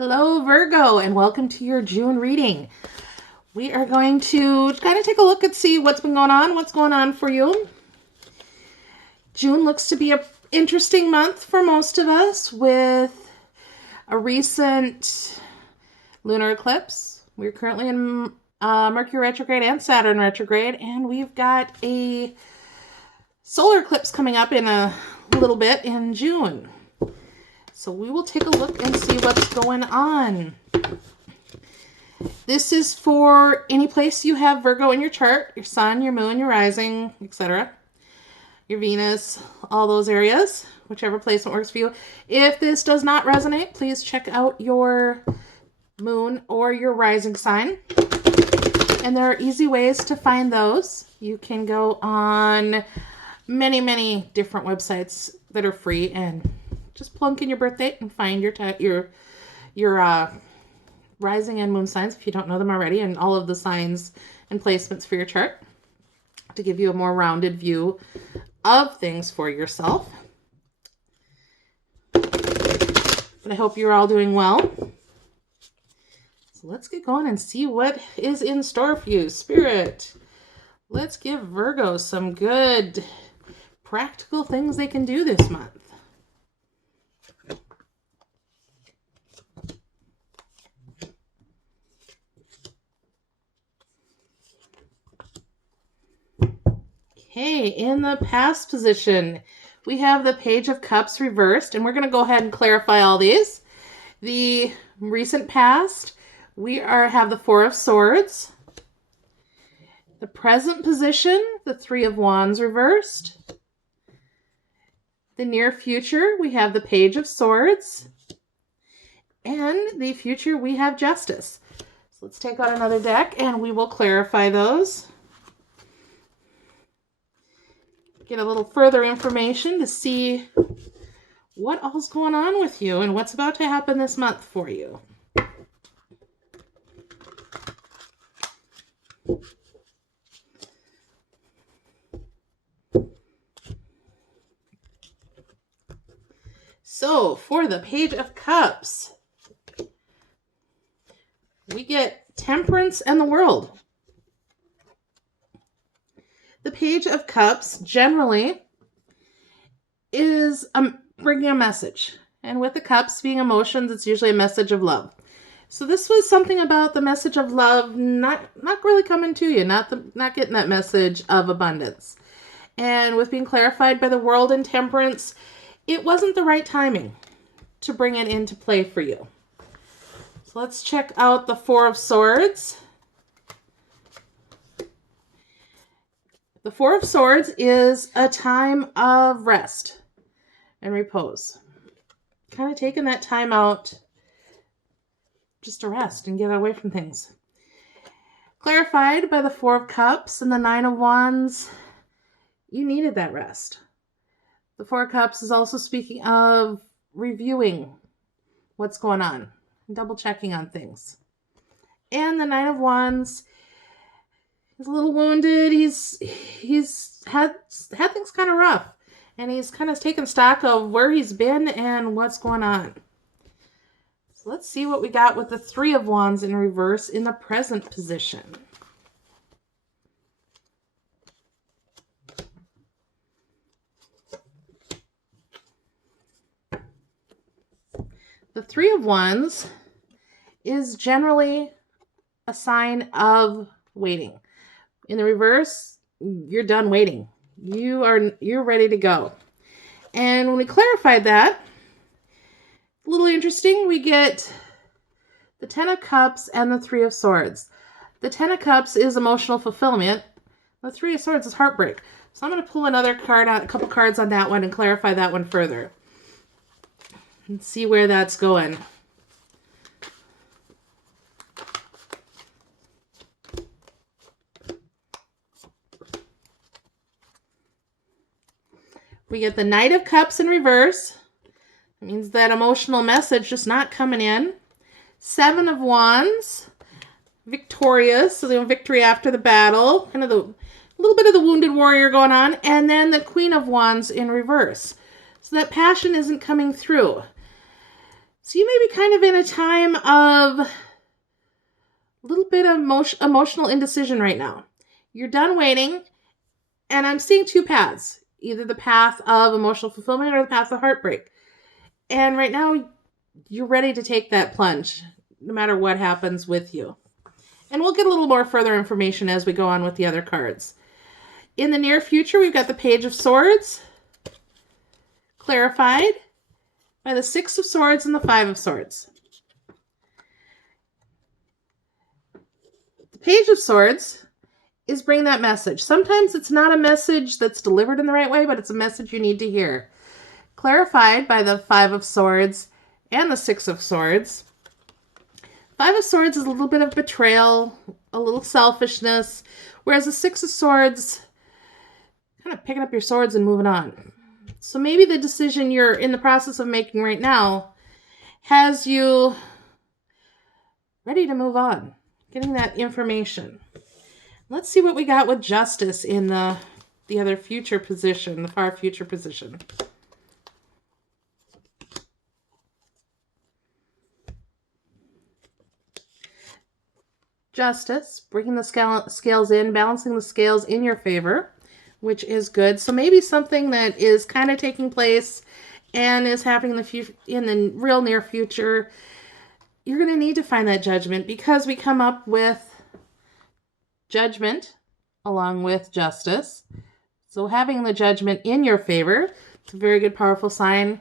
Hello, Virgo, and welcome to your June reading. We are going to kind of take a look and see what's going on for you. June looks to be an interesting month for most of us with a recent lunar eclipse. We're currently in Mercury retrograde and Saturn retrograde, and we've got a solar eclipse coming up in a little bit in June. So we will take a look and see what's going on. This is for any place you have Virgo in your chart, your sun, your moon, your rising, etc. Your Venus, all those areas, whichever placement works for you. If this does not resonate, please check out your moon or your rising sign. And there are easy ways to find those. You can go on many different websites that are free and just plunk in your birth date and find your rising and moon signs if you don't know them already, and all of the signs and placements for your chart to give you a more rounded view of things for yourself. But I hope you're all doing well. So let's get going and see what is in store for you. Spirit, let's give Virgo some good practical things they can do this month. Okay, in the past position, we have the Page of Cups reversed, and we're going to go ahead and clarify all these. The recent past, we have the Four of Swords. The present position, the Three of Wands reversed. The near future, we have the Page of Swords. And the future, we have Justice. So let's take out another deck, and we will clarify those. Get a little further information to see what all's going on with you and what's about to happen this month for you. So for the Page of Cups, we get Temperance and the World. The Page of Cups generally is bringing a message. And with the cups being emotions, it's usually a message of love. So this was something about the message of love not really coming to you, not getting that message of abundance. And with being clarified by the World and Temperance, it wasn't the right timing to bring it into play for you. So let's check out the Four of Swords. The Four of Swords is a time of rest and repose. Kind of taking that time out just to rest and get away from things. Clarified by the Four of Cups and the Nine of Wands, you needed that rest. The Four of Cups is also speaking of reviewing what's going on, double checking on things. And the Nine of Wands, he's a little wounded. He's had things kind of rough, and he's kind of taken stock of where he's been and what's going on. So let's see what we got with the Three of Wands in reverse in the present position. The Three of Wands is generally a sign of waiting. In the reverse, you're done waiting. You're ready to go. And when we clarified that, a little interesting, we get the Ten of Cups and the Three of Swords. The Ten of Cups is emotional fulfillment. The Three of Swords is heartbreak. So I'm going to pull a couple cards on that one and clarify that one further. And see where that's going. We get the Knight of Cups in reverse. It means that emotional message just not coming in. Seven of Wands. Victorious. So the victory after the battle. Kind of a little bit of the wounded warrior going on. And then the Queen of Wands in reverse. So that passion isn't coming through. So you may be kind of in a time of a little bit of emotional indecision right now. You're done waiting, and I'm seeing two paths. Either the path of emotional fulfillment or the path of heartbreak. And right now, you're ready to take that plunge, no matter what happens with you. And we'll get a little more further information as we go on with the other cards. In the near future, we've got the Page of Swords, clarified by the Six of Swords and the Five of Swords. The Page of Swords is bring that message. Sometimes it's not a message that's delivered in the right way, but it's a message you need to hear. Clarified by the Five of Swords and the Six of Swords. Five of Swords is a little bit of betrayal, a little selfishness, whereas the Six of Swords, kind of picking up your swords and moving on. So maybe the decision you're in the process of making right now has you ready to move on, getting that information. Let's see what we got with Justice in the other future position, the far future position. Justice, bringing the scales in, balancing the scales in your favor, which is good. So maybe something that is kind of taking place and is happening in the real near future, you're going to need to find that judgment, because we come up with Judgment along with Justice. So having the Judgment in your favor, it's a very good, powerful sign.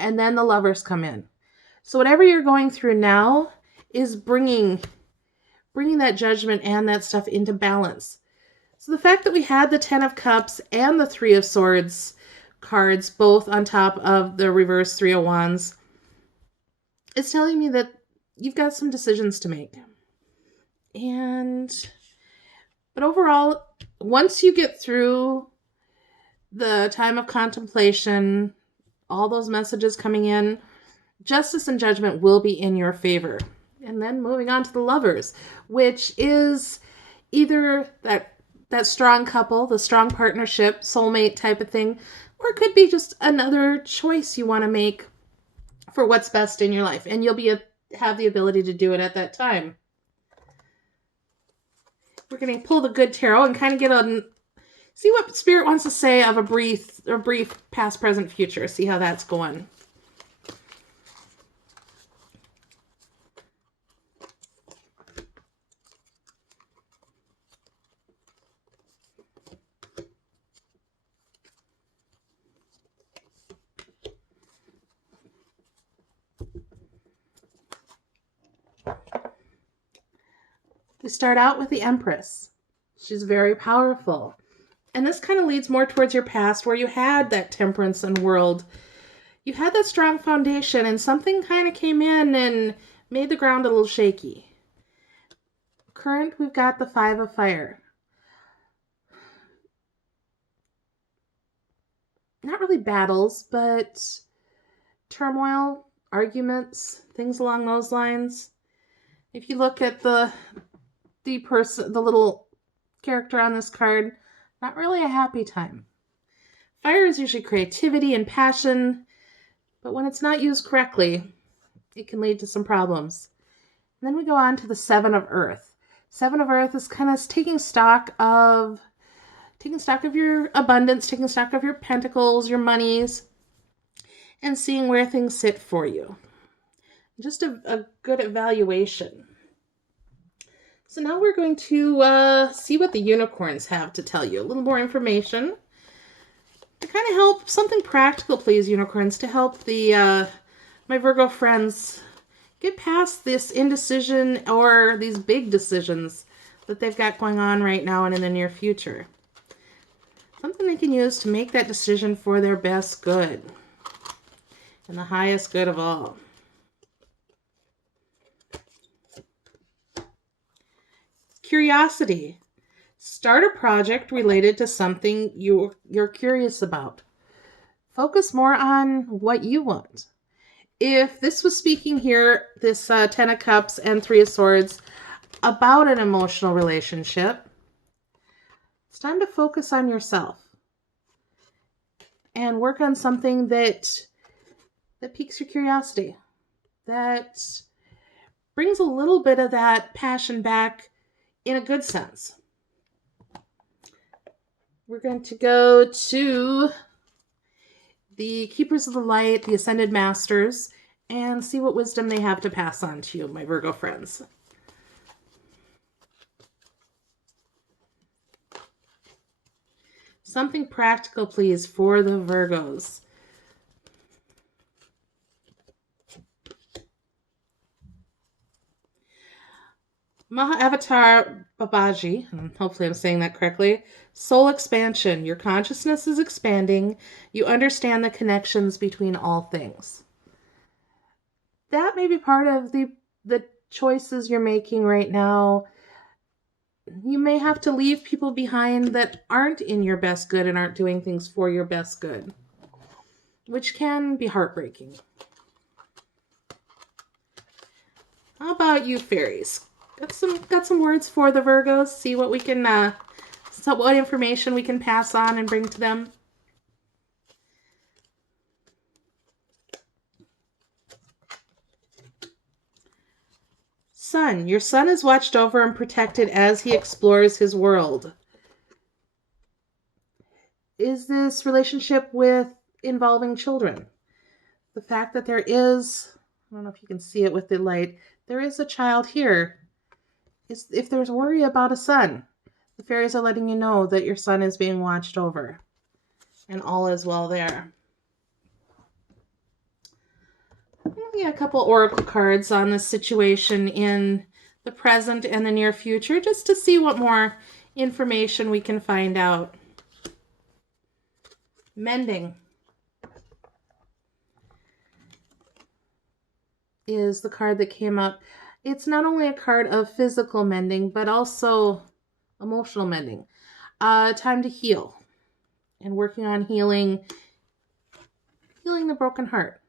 And then the Lovers come in. So whatever you're going through now is bringing that Judgment and that stuff into balance. So the fact that we had the Ten of Cups and the Three of Swords cards both on top of the reverse Three of Wands, it's telling me that you've got some decisions to make. But overall, once you get through the time of contemplation, all those messages coming in, Justice and Judgment will be in your favor. And then moving on to the Lovers, which is either that strong couple, the strong partnership, soulmate type of thing, or it could be just another choice you want to make for what's best in your life. And you'll have the ability to do it at that time. We're going to pull the Good Tarot and kind of see what Spirit wants to say of a brief past, present, future. See how that's going. We start out with the Empress. She's very powerful. And this kind of leads more towards your past, where you had that temperance and world. You had that strong foundation, and something kind of came in and made the ground a little shaky. Current, we've got the Five of Fire. Not really battles, but turmoil, arguments, things along those lines. If you look at the little character on this card, not really a happy time. Fire is usually creativity and passion, but when it's not used correctly, it can lead to some problems. And then we go on to the Seven of Earth. Seven of Earth is kind of taking stock of your abundance, taking stock of your pentacles, your monies, and seeing where things sit for you. Just a good evaluation. So now we're going to see what the unicorns have to tell you. A little more information to kind of help, something practical, please, unicorns, to help my Virgo friends get past this indecision or these big decisions that they've got going on right now and in the near future. Something they can use to make that decision for their best good and the highest good of all. Curiosity. Start a project related to something you're curious about. Focus more on what you want. If this was speaking here, this Ten of Cups and Three of Swords, about an emotional relationship, it's time to focus on yourself and work on something that piques your curiosity. that brings a little bit of that passion back in a good sense. We're going to go to the Keepers of the Light, the Ascended Masters, and see what wisdom they have to pass on to you, my Virgo friends. Something practical, please, for the Virgos. Mahavatar Babaji, hopefully I'm saying that correctly. Soul expansion. Your consciousness is expanding. You understand the connections between all things. That may be part of the choices you're making right now. You may have to leave people behind that aren't in your best good and aren't doing things for your best good, which can be heartbreaking. How about you, fairies? Got some words for the Virgos. See what we can, what information we can pass on and bring to them. Sun, your son is watched over and protected as he explores his world. Is this relationship involving children? The fact that there is, I don't know if you can see it with the light, there is a child here. If there's worry about a son, the fairies are letting you know that your son is being watched over and all is well there. We got a couple oracle cards on this situation in the present and the near future, just to see what more information we can find out. Mending is the card that came up. It's not only a card of physical mending, but also emotional mending. Time to heal and working on healing the broken heart.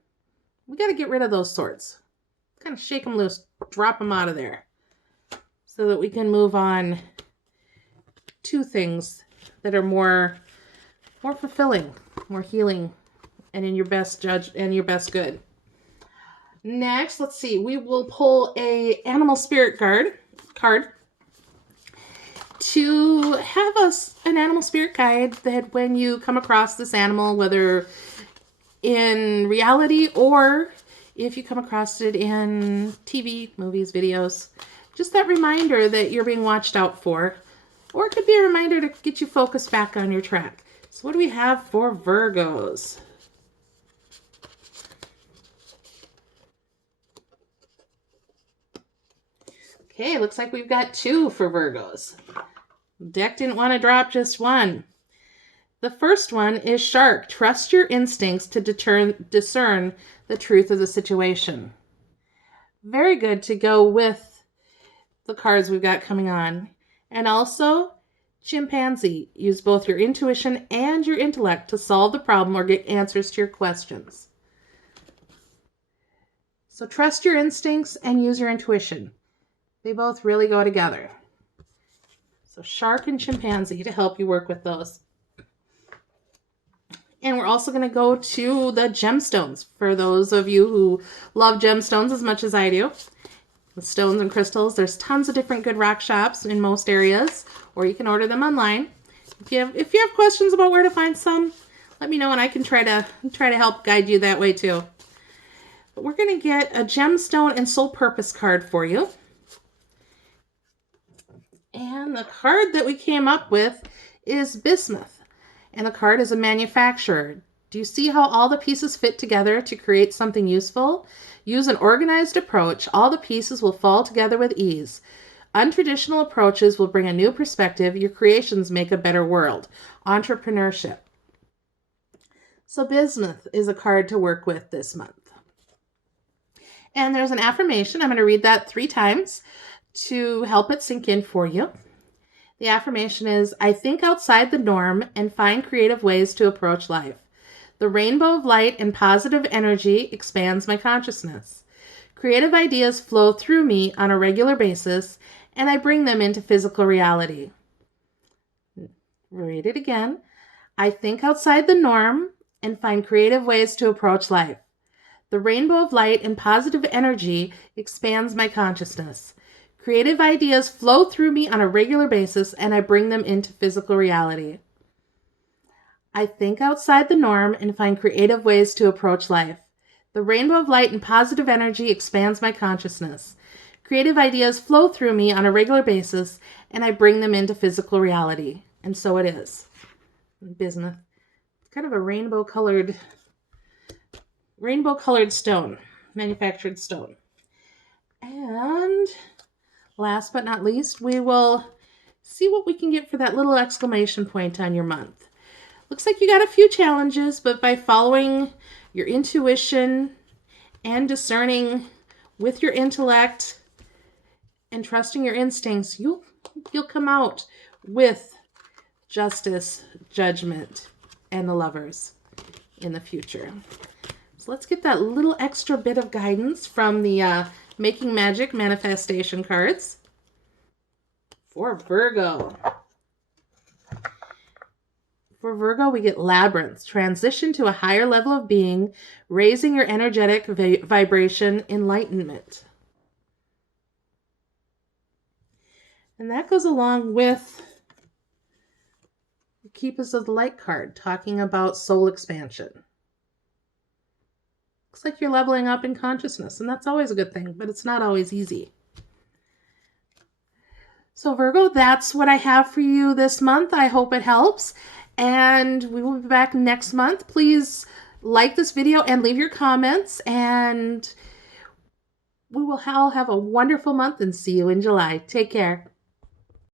We got to get rid of those swords. Kind of shake them loose, drop them out of there, so that we can move on to things that are more fulfilling, more healing, and in your best good. Next, let's see. We will pull a animal spirit card to have an animal spirit guide that when you come across this animal, whether in reality or if you come across it in TV, movies, videos, just that reminder that you're being watched out for, or it could be a reminder to get you focused back on your track. So what do we have for Virgos? Okay, looks like we've got 2 for Virgos. Deck didn't want to drop just one. The first one is Shark. Trust your instincts to discern the truth of the situation. Very good to go with the cards we've got coming on. And also, Chimpanzee. Use both your intuition and your intellect to solve the problem or get answers to your questions. So trust your instincts and use your intuition. They both really go together. So Shark and Chimpanzee to help you work with those. And we're also going to go to the gemstones for those of you who love gemstones as much as I do. The stones and crystals, there's tons of different good rock shops in most areas, or you can order them online. If you have questions about where to find some, let me know and I can try to help guide you that way too. But we're going to get a gemstone and soul purpose card for you. And the card that we came up with is Bismuth. And the card is a manufacturer. Do you see how all the pieces fit together to create something useful? Use an organized approach. All the pieces will fall together with ease. Untraditional approaches will bring a new perspective. Your creations make a better world. Entrepreneurship. So Bismuth is a card to work with this month. And there's an affirmation. I'm going to read that 3 times to help it sink in for you. The affirmation is, I think outside the norm and find creative ways to approach life. The rainbow of light and positive energy expands my consciousness. Creative ideas flow through me on a regular basis, and I bring them into physical reality. Read it again. I think outside the norm and find creative ways to approach life. The rainbow of light and positive energy expands my consciousness. Creative ideas flow through me on a regular basis, and I bring them into physical reality. I think outside the norm and find creative ways to approach life. The rainbow of light and positive energy expands my consciousness. Creative ideas flow through me on a regular basis, and I bring them into physical reality. And so it is. Bismuth. It's kind of a rainbow-colored stone, manufactured stone. And last but not least, we will see what we can get for that little exclamation point on your month. Looks like you got a few challenges, but by following your intuition and discerning with your intellect and trusting your instincts, you'll come out with justice, judgment, and the Lovers in the future. So let's get that little extra bit of guidance from the Making Magic manifestation cards for Virgo. For Virgo, we get Labyrinth. Transition to a higher level of being, raising your energetic vibration, enlightenment. And that goes along with the Keepers of the Light card, talking about soul expansion. Looks like you're leveling up in consciousness, and that's always a good thing, but it's not always easy. So Virgo, that's what I have for you this month. I hope it helps. And we will be back next month. Please like this video and leave your comments. And we will all have a wonderful month and see you in July. Take care.